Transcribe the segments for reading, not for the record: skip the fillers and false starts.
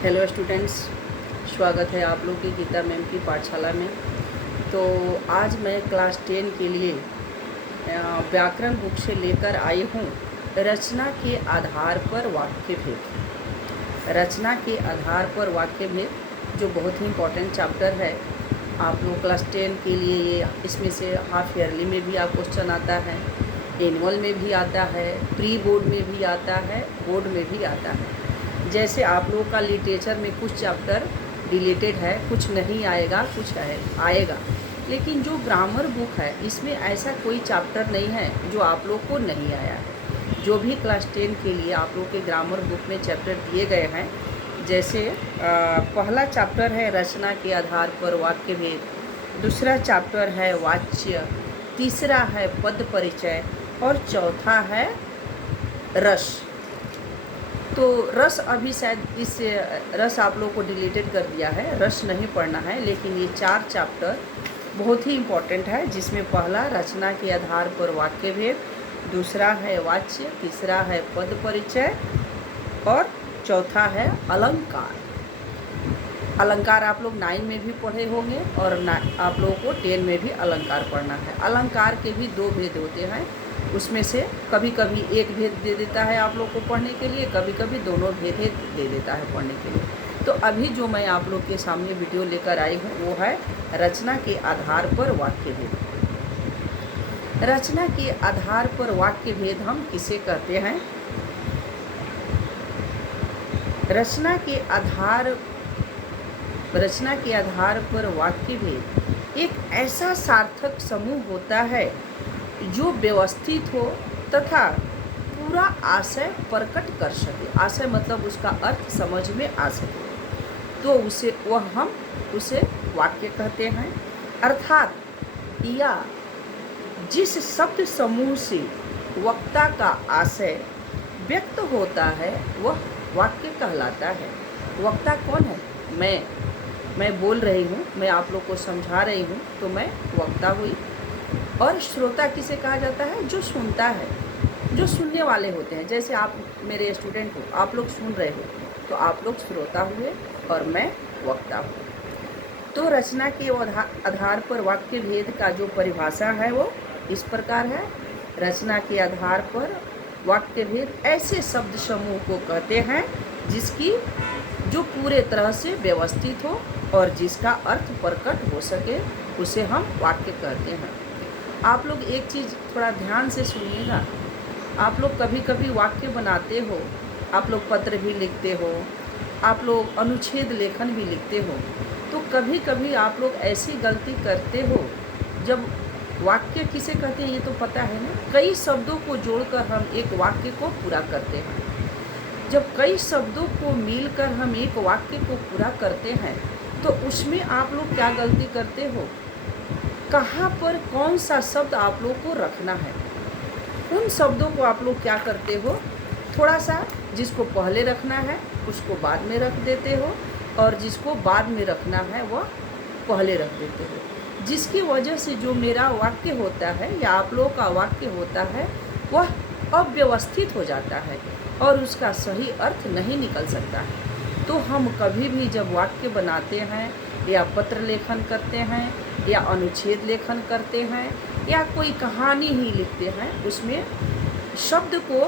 Hello students, स्वागत है आप लोग की गीता मैम की पाठशाला में। तो आज मैं क्लास 10 के लिए व्याकरण बुक से लेकर आई हूँ रचना के आधार पर वाक्य भेद। रचना के आधार पर वाक्य भेद जो बहुत ही इम्पोर्टेंट चैप्टर है। आप लोग क्लास 10 के लिए ये इसमें से हाफ ईयरली में भी आप क्वेश्चन आता है, एनुअल में भी आता है, प्री बोर्ड में भी आता है, बोर्ड में भी आता है। जैसे आप लोगों का लिटरेचर में कुछ चैप्टर डिलीटेड है, कुछ नहीं आएगा, कुछ आएगा, लेकिन जो ग्रामर बुक है इसमें ऐसा कोई चैप्टर नहीं है जो आप लोग को नहीं आया है। जो भी क्लास 10 के लिए आप लोग के ग्रामर बुक में चैप्टर दिए गए हैं, जैसे पहला चैप्टर है रचना के आधार पर वाक्य भेद, दूसरा चैप्टर है वाच्य, तीसरा है पद परिचय और चौथा है रस। तो रस अभी शायद इस रस आप लोग को डिलीटेड कर दिया है, रस नहीं पढ़ना है, लेकिन ये 4 चैप्टर बहुत ही इम्पोर्टेंट है, जिसमें पहला रचना के आधार पर वाक्य भेद, दूसरा है वाच्य, तीसरा है पद परिचय और चौथा है अलंकार। अलंकार आप लोग 9 में भी पढ़े होंगे और आप लोगों को 10 में भी अलंकार पढ़ना है। अलंकार के भी 2 भेद होते हैं, उसमें से कभी कभी एक भेद दे देता है आप लोग को पढ़ने के लिए, कभी कभी दोनों भेद दे देता है पढ़ने के लिए। तो अभी जो मैं आप लोग के सामने वीडियो लेकर आई हूँ वो है रचना के आधार पर वाक्य भेद। रचना के आधार पर वाक्य भेद हम किसे कहते हैं? रचना के आधार पर वाक्य भेद एक ऐसा सार्थक समूह होता है जो व्यवस्थित हो तथा पूरा आशय प्रकट कर सके। आशय मतलब उसका अर्थ समझ में आ सके, तो हम उसे वाक्य कहते हैं। अर्थात या जिस शब्द समूह से वक्ता का आशय व्यक्त होता है वह वाक्य कहलाता है। वक्ता कौन है? मैं बोल रही हूँ, मैं आप लोग को समझा रही हूँ, तो मैं वक्ता हुई। और श्रोता किसे कहा जाता है? जो सुनता है, जो सुनने वाले होते हैं। जैसे आप मेरे स्टूडेंट हो, आप लोग सुन रहे हो, तो आप लोग श्रोता हुए और मैं वक्ता हूँ। तो रचना के आधार पर वाक्य भेद का जो परिभाषा है वो इस प्रकार है। रचना के आधार पर वाक्य भेद ऐसे शब्द समूह को कहते हैं जिसकी जो पूरे तरह से व्यवस्थित हो और जिसका अर्थ प्रकट हो सके, उसे हम वाक्य कहते हैं। आप लोग एक चीज़ थोड़ा ध्यान से सुनिएगा। आप लोग कभी कभी वाक्य बनाते हो, आप लोग पत्र भी लिखते हो, आप लोग अनुच्छेद लेखन भी लिखते हो, तो कभी कभी आप लोग ऐसी गलती करते हो। जब वाक्य किसे कहते हैं ये तो पता है ना, कई शब्दों को जोड़कर हम एक वाक्य को पूरा करते हैं। जब कई शब्दों को मिलकर हम एक वाक्य को पूरा करते हैं, तो उसमें आप लोग क्या गलती करते हो? कहाँ पर कौन सा शब्द आप लोग को रखना है, उन शब्दों को आप लोग क्या करते हो, थोड़ा सा जिसको पहले रखना है उसको बाद में रख देते हो, और जिसको बाद में रखना है वह पहले रख देते हो। जिसकी वजह से जो मेरा वाक्य होता है या आप लोगों का वाक्य होता है वह अव्यवस्थित हो जाता है और उसका सही अर्थ नहीं निकल सकता है। तो हम कभी भी जब वाक्य बनाते हैं या पत्र लेखन करते हैं या अनुच्छेद लेखन करते हैं या कोई कहानी ही लिखते हैं, उसमें शब्द को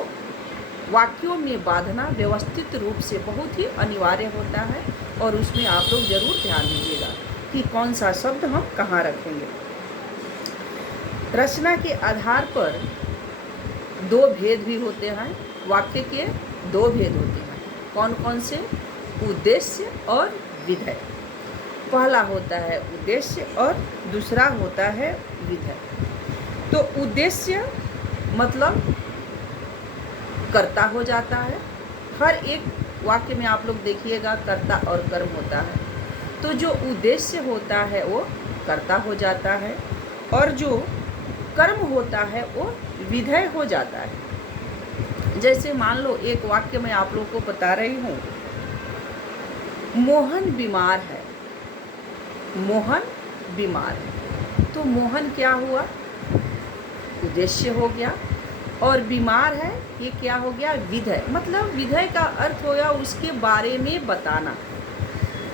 वाक्यों में बांधना व्यवस्थित रूप से बहुत ही अनिवार्य होता है, और उसमें आप लोग ज़रूर ध्यान दीजिएगा कि कौन सा शब्द हम कहाँ रखेंगे। रचना के आधार पर 2 भेद भी होते हैं। वाक्य के 2 भेद होते हैं। कौन कौन से? उद्देश्य और विधेय। पहला होता है उद्देश्य और दूसरा होता है विधेय। तो उद्देश्य मतलब कर्ता हो जाता है। हर एक वाक्य में आप लोग देखिएगा कर्ता और कर्म होता है। तो जो उद्देश्य होता है वो कर्ता हो जाता है और जो कर्म होता है वो विधेय हो जाता है। जैसे मान लो एक वाक्य में आप लोग को बता रही हूँ, मोहन बीमार है। मोहन बीमार है, तो मोहन क्या हुआ? उद्देश्य हो गया। और बीमार है, ये क्या हो गया, विधेय। मतलब विधेय का अर्थ हो गया उसके बारे में बताना,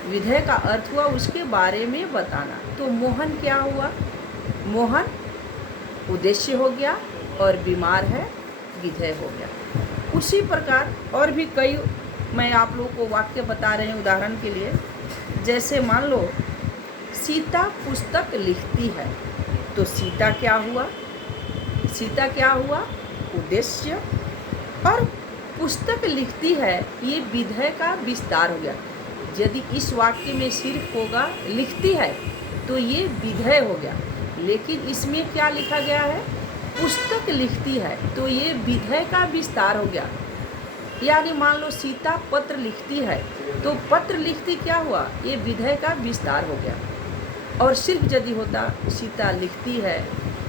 विधेय का अर्थ हुआ उसके बारे में बताना। तो मोहन क्या हुआ, मोहन उद्देश्य हो गया और बीमार है विधेय हो गया। उसी प्रकार और भी कई मैं आप लोगों को वाक्य बता रहे हैं उदाहरण के लिए। जैसे मान लो सीता पुस्तक लिखती है, तो सीता क्या हुआ, सीता क्या हुआ, उद्देश्य, और पुस्तक लिखती है ये विधेय का विस्तार हो गया। यदि इस वाक्य में सिर्फ होगा लिखती है तो ये विधेय हो गया, लेकिन इसमें क्या लिखा गया है, पुस्तक लिखती है, तो ये विधेय का विस्तार हो गया। यानी मान लो सीता पत्र लिखती है, तो पत्र लिखती क्या हुआ, ये विधेय का विस्तार हो गया। और सिर्फ यदि होता सीता लिखती है,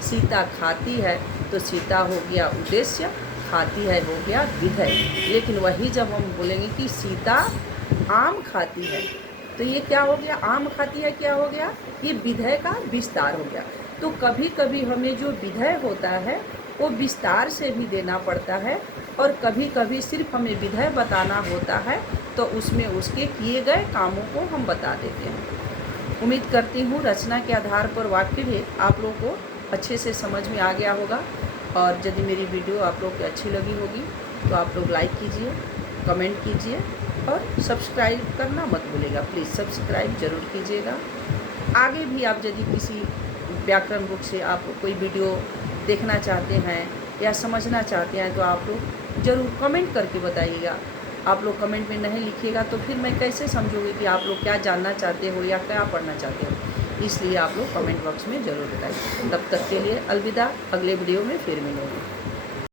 सीता खाती है, तो सीता हो गया उद्देश्य, खाती है हो गया विधेय। लेकिन वही जब हम बोलेंगे कि सीता आम खाती है, तो ये क्या हो गया, आम खाती है क्या हो गया, ये विधेय का विस्तार हो गया। तो कभी कभी हमें जो विधेय होता है वो विस्तार से भी देना पड़ता है, और कभी कभी सिर्फ हमें विधेय बताना होता है, तो उसमें उसके किए गए कामों को हम बता देते हैं। उम्मीद करती हूँ रचना के आधार पर वाक्य भी आप लोगों को अच्छे से समझ में आ गया होगा। और यदि मेरी वीडियो आप लोग को अच्छी लगी होगी तो आप लोग लाइक कीजिए, कमेंट कीजिए और सब्सक्राइब करना मत भूलिएगा। प्लीज़ सब्सक्राइब ज़रूर कीजिएगा। आगे भी आप यदि किसी व्याकरण बुक से आप कोई वीडियो देखना चाहते हैं या समझना चाहते हैं तो आप लोग ज़रूर कमेंट करके बताइएगा। आप लोग कमेंट में नहीं लिखिएगा तो फिर मैं कैसे समझूंगी कि आप लोग क्या जानना चाहते हो या क्या पढ़ना चाहते हो। इसलिए आप लोग कमेंट बॉक्स में ज़रूर बताइए। तब तक के लिए अलविदा, अगले वीडियो में फिर मिलेंगे।